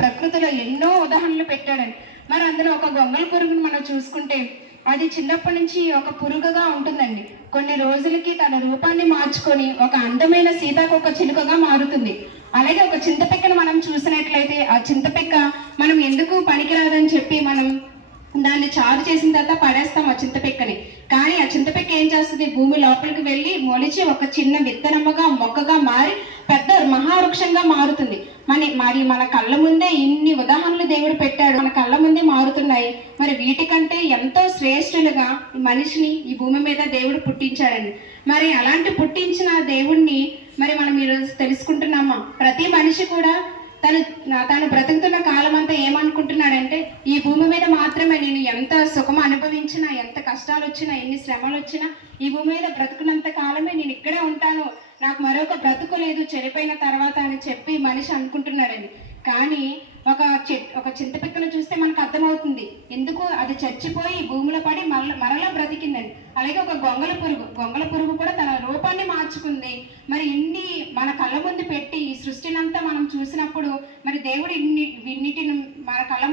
ప్రకృతిలో ఎన్నో ఉదాహరణలు పెట్టాడండి. మరి అందులో ఒక గొంగళి పురుగును మనం చూసుకుంటే అది చిన్నప్పటి నుంచి ఒక పురుగుగా ఉంటుందండి. కొన్ని రోజులకి తన రూపాన్ని మార్చుకొని ఒక అందమైన సీతాకోక చిలుకగా మారుతుంది. అలాగే ఒక చింతపిక్కను మనం చూసినట్లయితే ఆ చింతపిక్క మనం ఎందుకు పనికిరాదని చెప్పి మనం దాన్ని చారు చేసిన తర్వాత పడేస్తాం ఆ చింతపిక్కని. కానీ ఆ చింతపిక్క ఏం చేస్తుంది, భూమి లోపలికి వెళ్ళి మొలిచి ఒక చిన్న విత్తనమ్మగా మొక్కగా మారి పెద్ద మహావృక్షంగా మారుతుంది. మరి మన కళ్ళ ముందే ఇన్ని ఉదాహరణలు దేవుడు పెట్టాడు, మన కళ్ళ ముందే మారుతున్నాయి. మరి వీటికంటే ఎంతో శ్రేష్ఠులుగా మనిషిని ఈ భూమి మీద దేవుడు పుట్టించాడండి. మరి అలాంటి పుట్టించిన దేవుణ్ణి మరి మనం ఈరోజు తెలుసుకుంటున్నామా? ప్రతి మనిషి కూడా తను బ్రతుకుతున్న కాలం అంతా ఏమనుకుంటున్నాడంటే, ఈ భూమి మీద మాత్రమే నేను ఎంత సుఖం అనుభవించినా, ఎంత కష్టాలు వచ్చినా, ఎన్ని శ్రమలు వచ్చినా ఈ భూమి మీద బ్రతుకున్నంత కాలమే నేను ఇక్కడే ఉంటాను, నాకు మరొక బ్రతుకు లేదు చనిపోయిన తర్వాత అని చెప్పి మనిషి అనుకుంటున్నాడండి. కానీ ఒక చింతపిక్కను చూస్తే మనకు అర్థమవుతుంది ఎందుకు అది చచ్చిపోయి భూమిలో పడి మరలా బ్రతికిందండి. అలాగే ఒక గొంగళ పురుగు కూడా తన రూపాన్ని మార్చుకుంది. మరి ఇన్ని మన కళ్ళ ముందు పెట్టి ఈ సృష్టినంతా మనం చూసినప్పుడు మరి దేవుడు ఇన్నిటిని మన కళ్ళ